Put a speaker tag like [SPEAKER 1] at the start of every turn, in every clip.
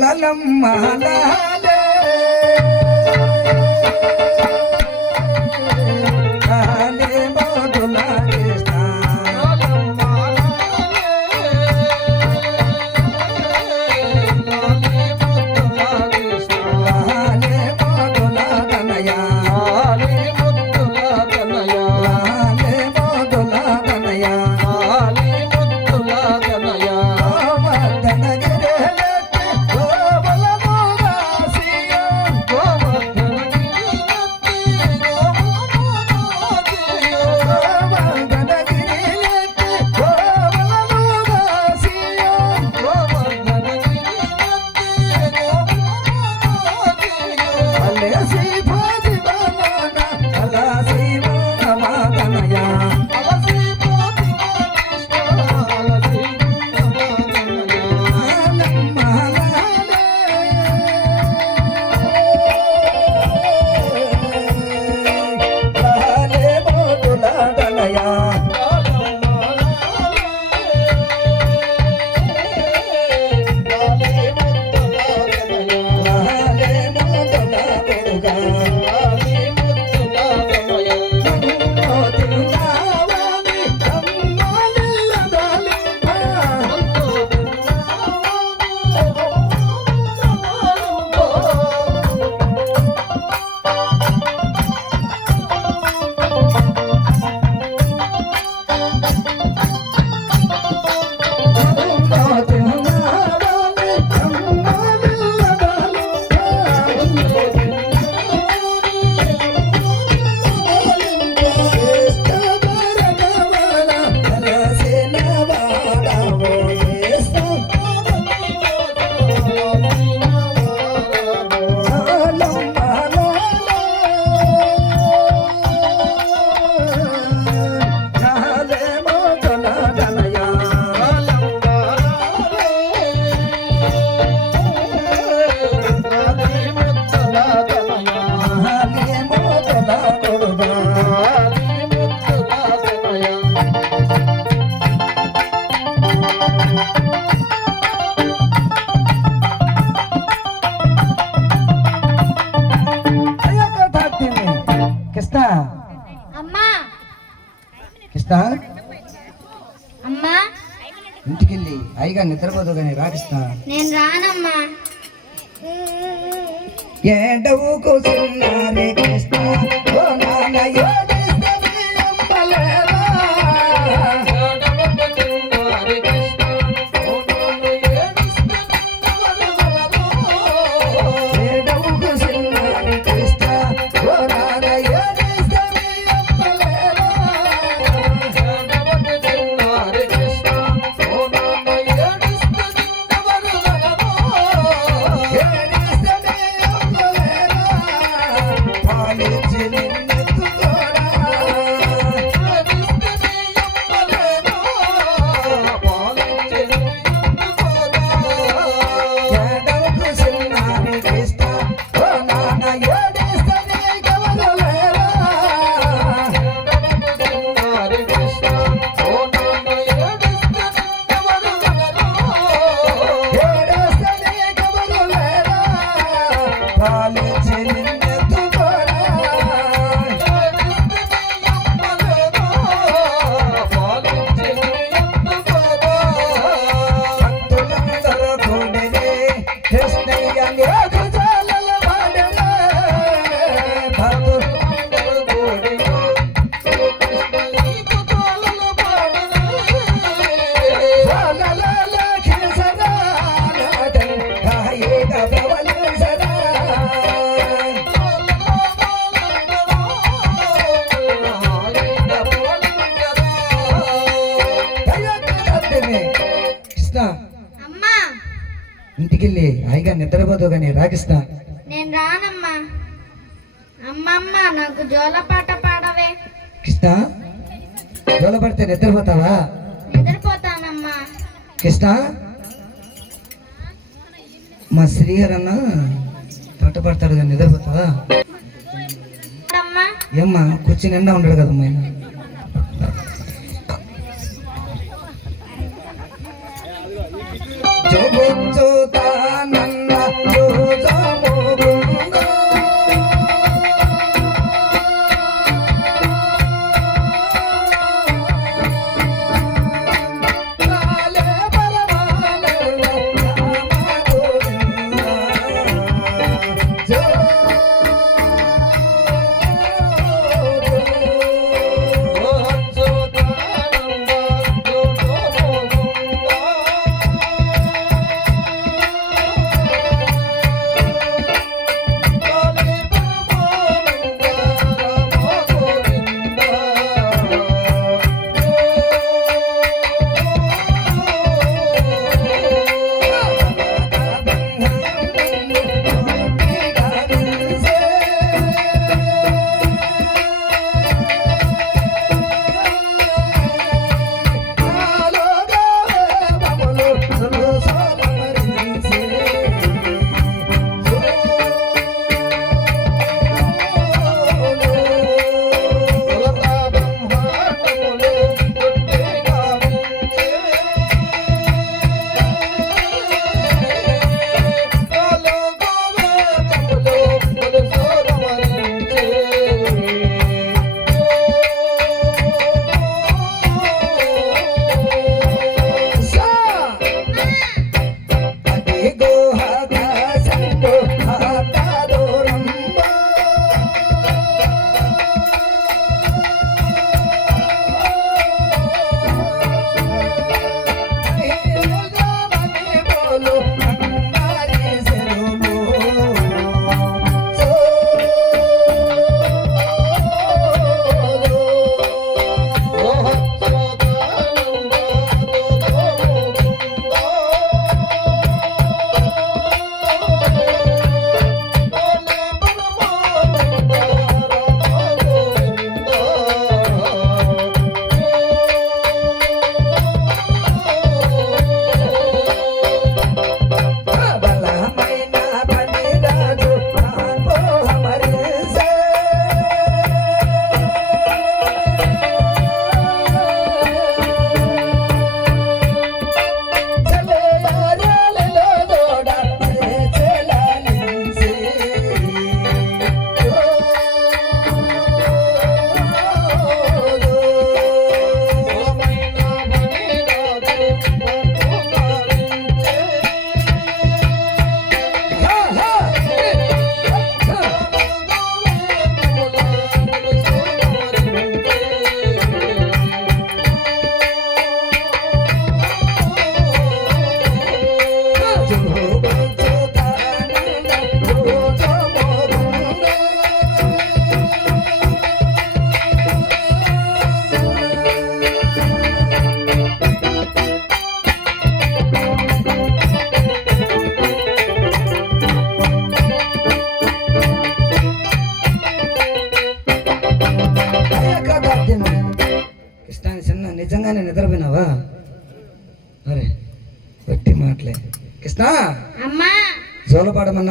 [SPEAKER 1] లలమ్మ లాలే.
[SPEAKER 2] అమ్మా.
[SPEAKER 1] కృష్ణ
[SPEAKER 2] అమ్మా.
[SPEAKER 1] ఇంటికెళ్ళి అయిగా నిద్రపోదు కానీ రాకిస్తా
[SPEAKER 2] నేను రానమ్మా.
[SPEAKER 1] ఏడవు కోసం కృష్ణ డోల నిద్రపోతావా?
[SPEAKER 2] నిద్రపోతానమ్మా.
[SPEAKER 1] కృష్ణ మా శ్రీహర్ అన్న పట్టపడతాడు కానీ నిద్రపోతావా ఏమ్మా కూర్చుని నిండా ఉండడు కదమ్మా
[SPEAKER 2] Joe.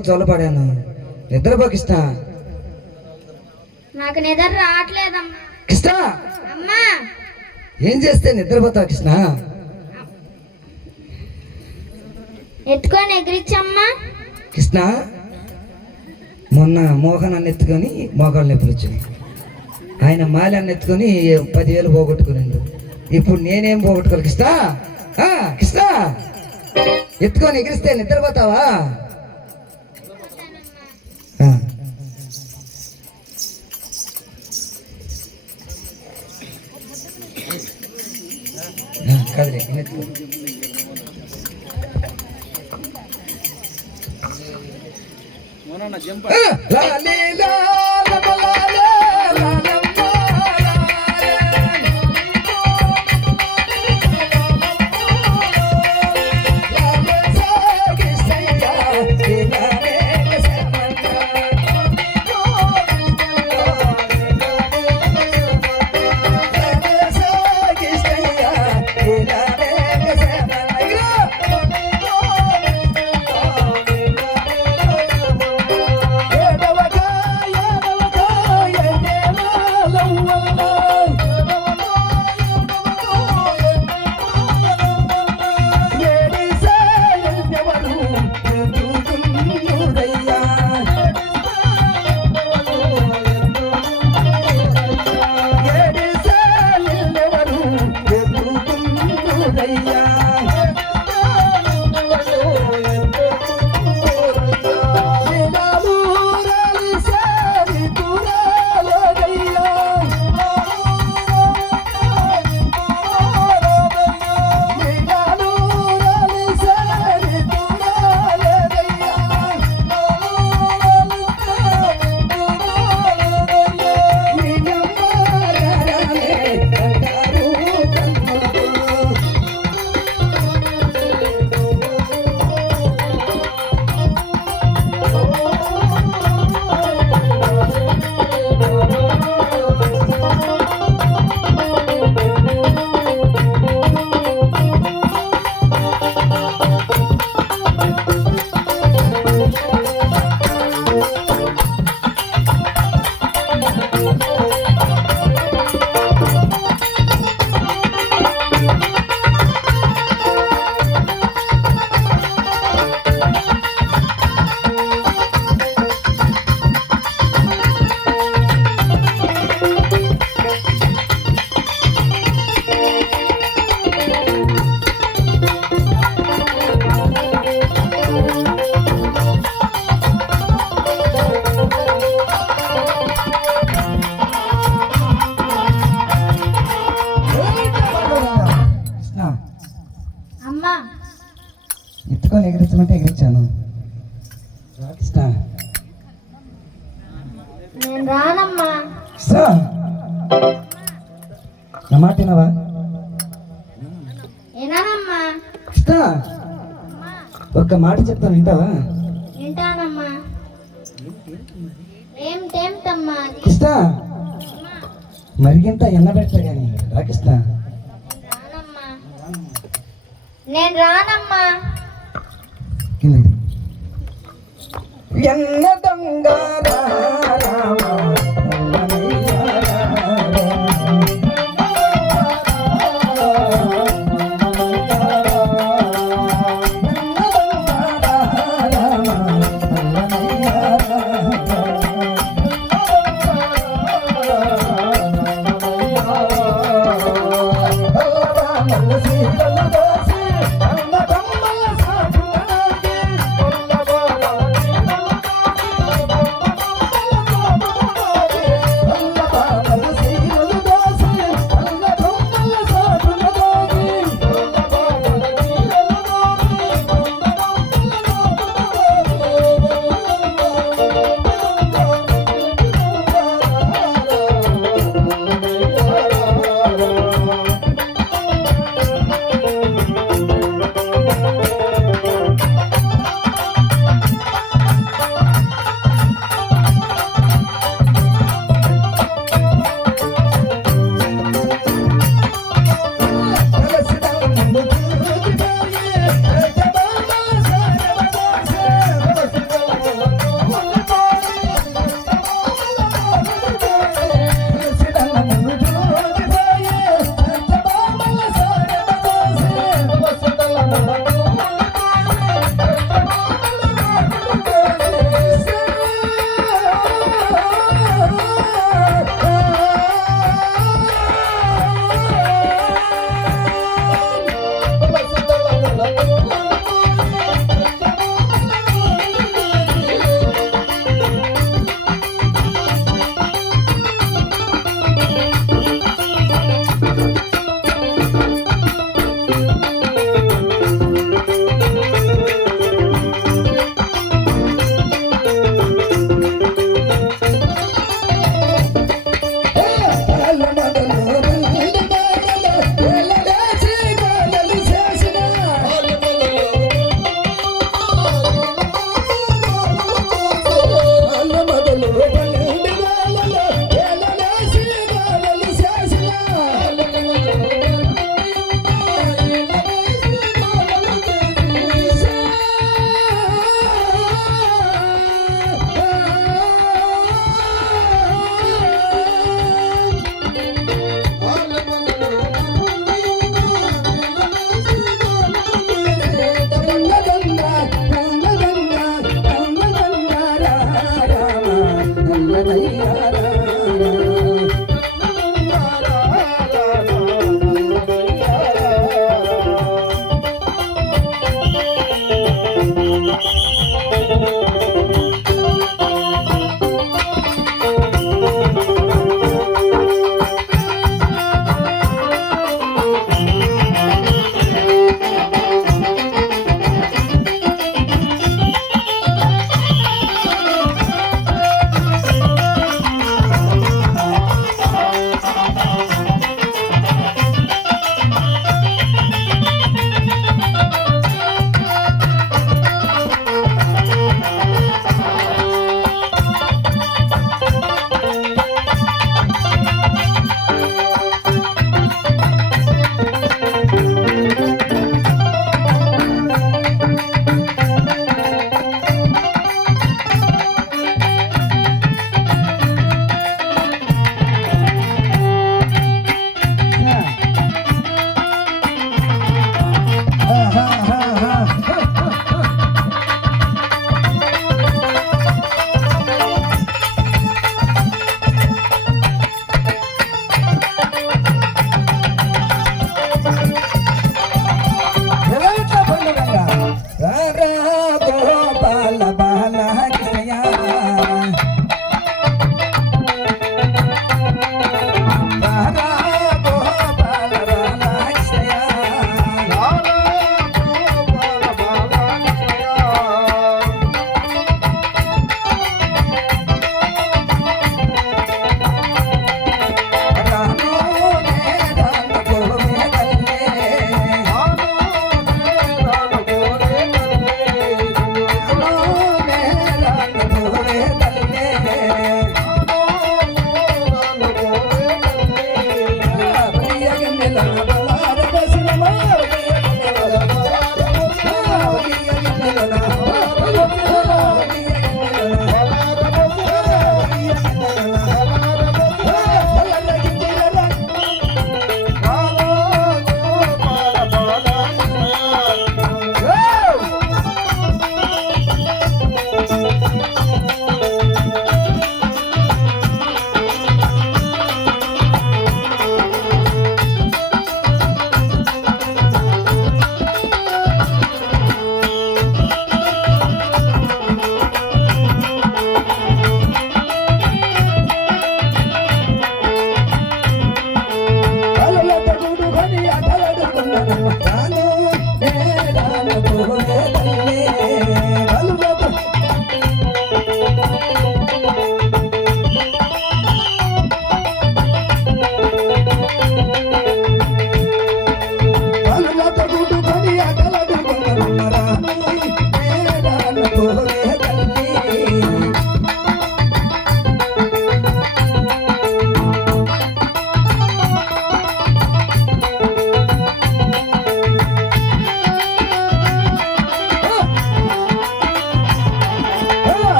[SPEAKER 1] జోలపాడమన్నావు జోలపాడాను నిద్రపో కృష్ణ
[SPEAKER 2] నాకు నిద్ర రావట్లేదమ్మా.
[SPEAKER 1] కృష్ణ!
[SPEAKER 2] అమ్మా!
[SPEAKER 1] ఏం చేస్తే నిద్రపోతావు కృష్ణ?
[SPEAKER 2] ఎత్తుకొని ఎగిరిచ్చమ్మా.
[SPEAKER 1] కృష్ణ! మొన్న మోహన్ అన్న ఎత్తుకొని మోకాళ్ళు నొప్పులు ఆయన మాలి అన్న ఎత్తుకొని పదివేలు పోగొట్టుకున్నాడు ఇప్పుడు నేనేం పోగొట్టుకోవాలి కృష్ణ? ఆ, కృష్ణ! ఎత్తుకొని ఎగిరిస్తే నిద్రపోతావా? cadre genético.
[SPEAKER 2] Ah,
[SPEAKER 1] la. ఒక్క మాట చెప్తాను వింటావా?
[SPEAKER 2] వింటానమ్మా. ఏమిటేమిటమ్మా అది?
[SPEAKER 1] కృష్ణ మరిగింత ఎన్నబెట్టా కానీ రా కృష్ణ.
[SPEAKER 2] నేను రానమ్మా. నేను రానమ్మా.
[SPEAKER 1] కిందకి ఎన్న దొంగ రామ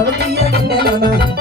[SPEAKER 3] அழகிய நிலனா